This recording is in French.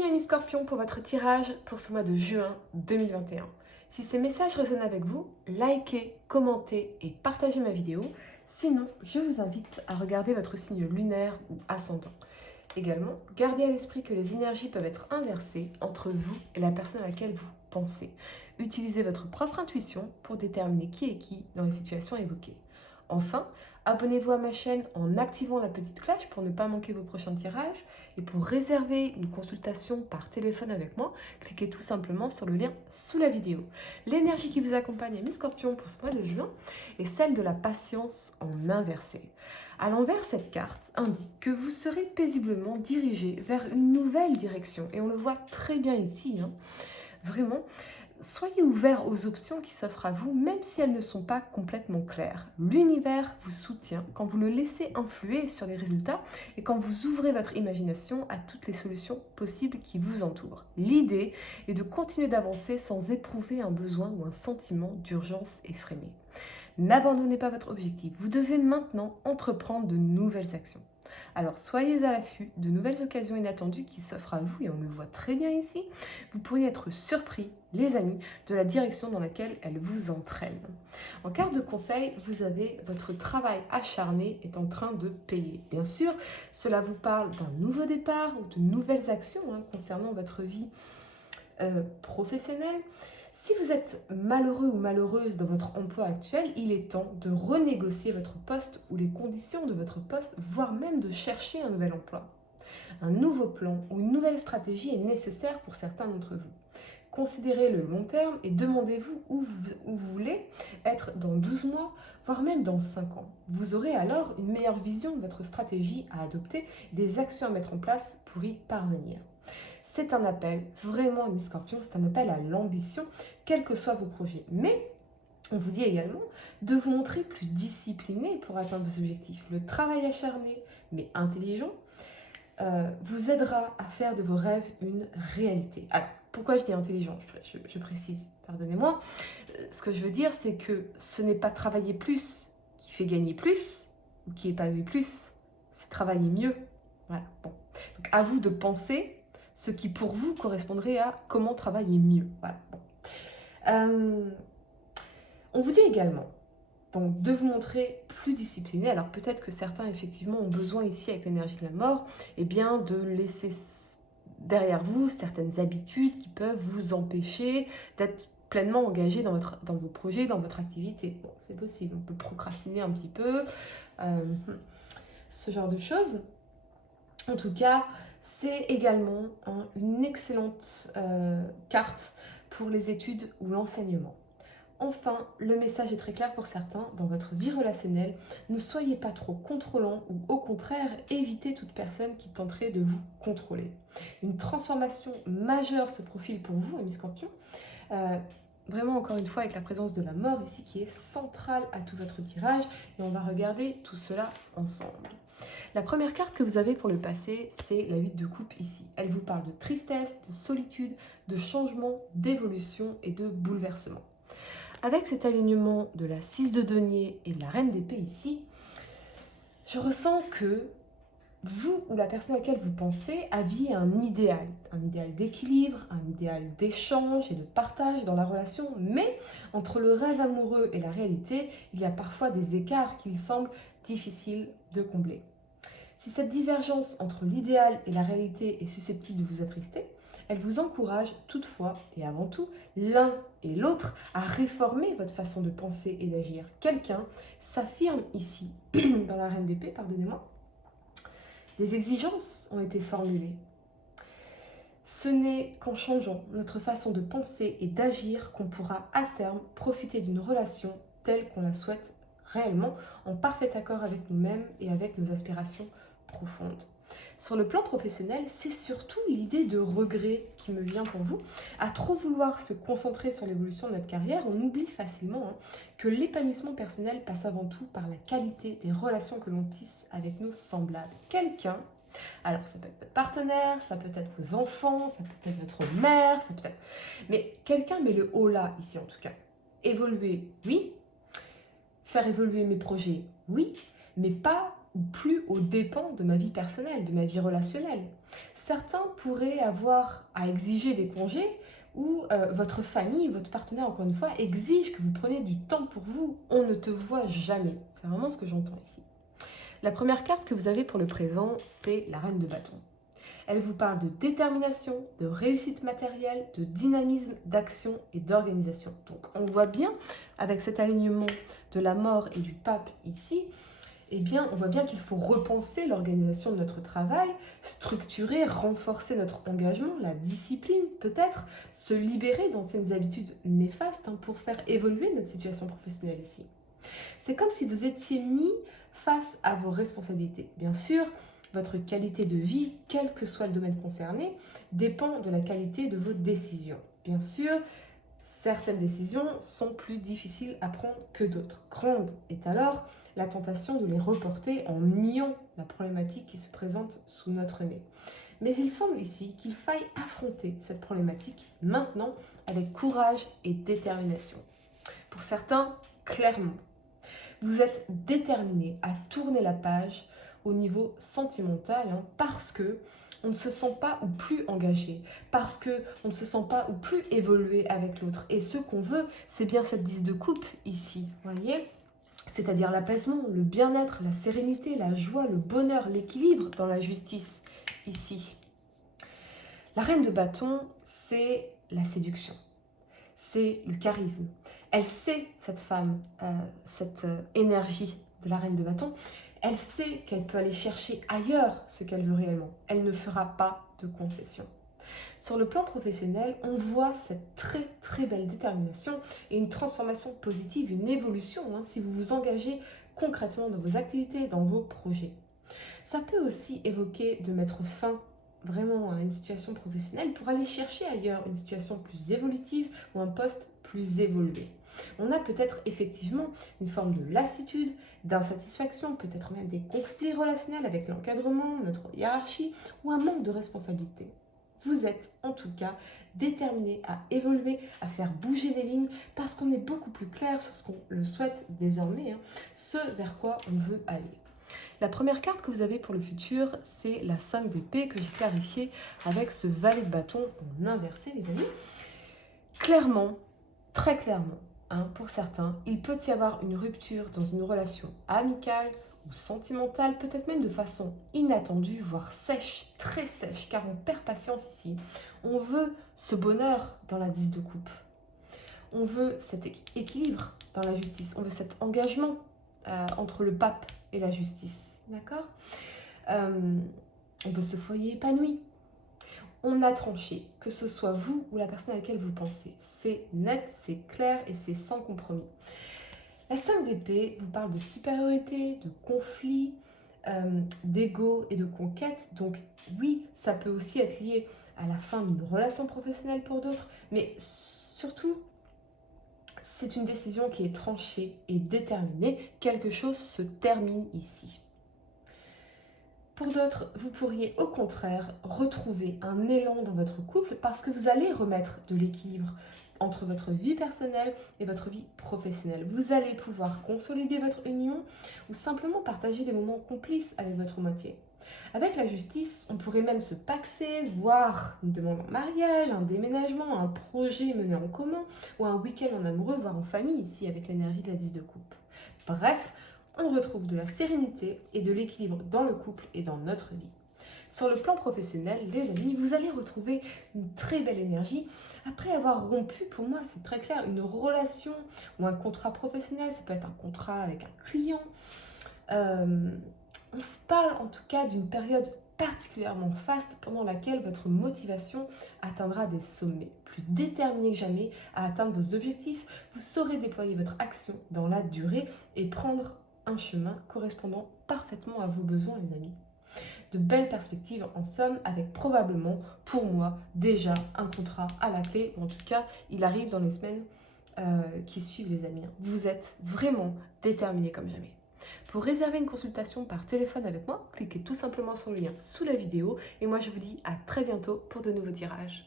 Bienvenue amis Scorpions pour votre tirage pour ce mois de juin 2021. Si ces messages résonnent avec vous, likez, commentez et partagez ma vidéo. Sinon, je vous invite à regarder votre signe lunaire ou ascendant. Également, gardez à l'esprit que les énergies peuvent être inversées entre vous et la personne à laquelle vous pensez. Utilisez votre propre intuition pour déterminer qui est qui dans les situations évoquées. Enfin, abonnez-vous à ma chaîne en activant la petite cloche pour ne pas manquer vos prochains tirages. Et pour réserver une consultation par téléphone avec moi, cliquez tout simplement sur le lien sous la vidéo. L'énergie qui vous accompagne à mi-scorpion pour ce mois de juin est celle de la patience en inversé. À l'envers, cette carte indique que vous serez paisiblement dirigé vers une nouvelle direction. Et on le voit très bien ici, Vraiment. Soyez ouvert aux options qui s'offrent à vous, même si elles ne sont pas complètement claires. L'univers vous soutient quand vous le laissez influer sur les résultats et quand vous ouvrez votre imagination à toutes les solutions possibles qui vous entourent. L'idée est de continuer d'avancer sans éprouver un besoin ou un sentiment d'urgence effréné. N'abandonnez pas votre objectif. Vous devez maintenant entreprendre de nouvelles actions. Alors soyez à l'affût de nouvelles occasions inattendues qui s'offrent à vous, et on le voit très bien ici. Vous pourriez être surpris, les amis, de la direction dans laquelle elle vous entraîne. En carte de conseil, vous avez votre travail acharné est en train de payer. Bien sûr, cela vous parle d'un nouveau départ ou de nouvelles actions concernant votre vie professionnelle. Si vous êtes malheureux ou malheureuse dans votre emploi actuel, il est temps de renégocier votre poste ou les conditions de votre poste, voire même de chercher un nouvel emploi. Un nouveau plan ou une nouvelle stratégie est nécessaire pour certains d'entre vous. Considérez le long terme et demandez-vous où vous voulez être dans 12 mois, voire même dans 5 ans. Vous aurez alors une meilleure vision de votre stratégie à adopter, des actions à mettre en place pour y parvenir. C'est un appel, vraiment, ami Scorpion, c'est un appel à l'ambition, quels que soient vos projets. Mais on vous dit également de vous montrer plus discipliné pour atteindre vos objectifs. Le travail acharné, mais intelligent, vous aidera à faire de vos rêves une réalité. Alors, pourquoi je dis intelligent ? Je précise, pardonnez-moi. Ce que je veux dire, c'est que ce n'est pas travailler plus qui fait gagner plus, ou qui épanouit plus, c'est travailler mieux. Voilà, bon. Donc, à vous de penser ce qui pour vous correspondrait à comment travailler mieux. Voilà, bon. On vous dit également donc, de vous montrer plus discipliné. Alors peut-être que certains effectivement ont besoin ici avec l'énergie de la mort, de laisser derrière vous certaines habitudes qui peuvent vous empêcher d'être pleinement engagé dans vos projets, dans votre activité. Bon, c'est possible, on peut procrastiner un petit peu, ce genre de choses. En tout cas, c'est également une excellente carte pour les études ou l'enseignement. Enfin, le message est très clair pour certains. Dans votre vie relationnelle, ne soyez pas trop contrôlant ou au contraire, évitez toute personne qui tenterait de vous contrôler. Une transformation majeure se profile pour vous, amis Scorpion. Vraiment, encore une fois, avec la présence de la mort ici qui est centrale à tout votre tirage. Et on va regarder tout cela ensemble. La première carte que vous avez pour le passé, c'est la 8 de coupe ici. Elle vous parle de tristesse, de solitude, de changement, d'évolution et de bouleversement. Avec cet alignement de la 6 de denier et de la reine d'épée ici, je ressens que vous ou la personne à laquelle vous pensez aviez un idéal d'équilibre, un idéal d'échange et de partage dans la relation, mais entre le rêve amoureux et la réalité, il y a parfois des écarts qu'il semble difficile de combler. Si cette divergence entre l'idéal et la réalité est susceptible de vous attrister, elle vous encourage toutefois, et avant tout, l'un et l'autre, à réformer votre façon de penser et d'agir. Quelqu'un s'affirme ici, dans la reine d'épée, pardonnez-moi. Des exigences ont été formulées. Ce n'est qu'en changeant notre façon de penser et d'agir qu'on pourra à terme profiter d'une relation telle qu'on la souhaite réellement, en parfait accord avec nous-mêmes et avec nos aspirations profondes. Sur le plan professionnel, c'est surtout l'idée de regret qui me vient pour vous. À trop vouloir se concentrer sur l'évolution de notre carrière, on oublie facilement que l'épanouissement personnel passe avant tout par la qualité des relations que l'on tisse avec nos semblables. Quelqu'un, alors ça peut être votre partenaire, ça peut être vos enfants, ça peut être votre mère, ça peut être... Mais quelqu'un met le haut là, ici en tout cas. Évoluer, oui. Faire évoluer mes projets, oui. Mais pas ou plus aux dépens de ma vie personnelle, de ma vie relationnelle. Certains pourraient avoir à exiger des congés ou votre famille, votre partenaire, encore une fois, exige que vous preniez du temps pour vous. On ne te voit jamais. C'est vraiment ce que j'entends ici. La première carte que vous avez pour le présent, c'est la reine de bâton. Elle vous parle de détermination, de réussite matérielle, de dynamisme, d'action et d'organisation. Donc on voit bien, avec cet alignement de la mort et du pape ici, eh bien, on voit bien qu'il faut repenser l'organisation de notre travail, structurer, renforcer notre engagement, la discipline peut-être, se libérer d'anciennes habitudes néfastes pour faire évoluer notre situation professionnelle ici. C'est comme si vous étiez mis face à vos responsabilités. Bien sûr, votre qualité de vie, quel que soit le domaine concerné, dépend de la qualité de vos décisions. Bien sûr, certaines décisions sont plus difficiles à prendre que d'autres. Grande est alors la tentation de les reporter en niant la problématique qui se présente sous notre nez. Mais il semble ici qu'il faille affronter cette problématique maintenant avec courage et détermination. Pour certains, clairement, vous êtes déterminé à tourner la page au niveau sentimental parce que on ne se sent pas ou plus engagé, parce que on ne se sent pas ou plus évolué avec l'autre. Et ce qu'on veut, c'est bien cette 10 de coupe ici, voyez, c'est-à-dire l'apaisement, le bien-être, la sérénité, la joie, le bonheur, l'équilibre dans la justice ici. La reine de bâton, c'est la séduction, c'est le charisme. Elle sait, cette femme, cette énergie de la reine de bâton, elle sait qu'elle peut aller chercher ailleurs ce qu'elle veut réellement. Elle ne fera pas de concessions. Sur le plan professionnel, on voit cette très très belle détermination et une transformation positive, une évolution, si vous vous engagez concrètement dans vos activités, dans vos projets. Ça peut aussi évoquer de mettre fin vraiment à une situation professionnelle pour aller chercher ailleurs une situation plus évolutive ou un poste plus évolué. On a peut-être effectivement une forme de lassitude, d'insatisfaction, peut-être même des conflits relationnels avec l'encadrement, notre hiérarchie ou un manque de responsabilité. Vous êtes en tout cas déterminé à évoluer, à faire bouger les lignes parce qu'on est beaucoup plus clair sur ce qu'on le souhaite désormais, ce vers quoi on veut aller. La première carte que vous avez pour le futur, c'est la 5 d'épée que j'ai clarifiée avec ce valet de bâton en inversé, les amis. Clairement, très clairement, pour certains, il peut y avoir une rupture dans une relation amicale ou sentimentale, peut-être même de façon inattendue, voire sèche, très sèche, car on perd patience ici. On veut ce bonheur dans la 10 de coupe. On veut cet équilibre dans la justice. On veut cet engagement entre le pape et la justice. D'accord ? On veut ce foyer épanoui. On a tranché, que ce soit vous ou la personne à laquelle vous pensez. C'est net, c'est clair et c'est sans compromis. La 5 d'épée vous parle de supériorité, de conflit, d'ego et de conquête. Donc oui, ça peut aussi être lié à la fin d'une relation professionnelle pour d'autres, mais surtout, c'est une décision qui est tranchée et déterminée. Quelque chose se termine ici. Pour d'autres, vous pourriez au contraire retrouver un élan dans votre couple parce que vous allez remettre de l'équilibre entre votre vie personnelle et votre vie professionnelle. Vous allez pouvoir consolider votre union ou simplement partager des moments complices avec votre moitié. Avec la justice, on pourrait même se paxer, voire une demande en mariage, un déménagement, un projet mené en commun ou un week-end en amoureux, voire en famille ici avec l'énergie de la 10 de coupe. Bref, on retrouve de la sérénité et de l'équilibre dans le couple et dans notre vie. Sur le plan professionnel, les amis, vous allez retrouver une très belle énergie. Après avoir rompu, pour moi, c'est très clair, une relation ou un contrat professionnel, ça peut être un contrat avec un client. On parle en tout cas d'une période particulièrement faste pendant laquelle votre motivation atteindra des sommets. Plus déterminé que jamais à atteindre vos objectifs, vous saurez déployer votre action dans la durée et prendre un chemin correspondant parfaitement à vos besoins, les amis. De belles perspectives en somme, avec probablement, pour moi, déjà un contrat à la clé. En tout cas, il arrive dans les semaines qui suivent, les amis. Vous êtes vraiment déterminés comme jamais. Pour réserver une consultation par téléphone avec moi, cliquez tout simplement sur le lien sous la vidéo. Et moi, je vous dis à très bientôt pour de nouveaux tirages.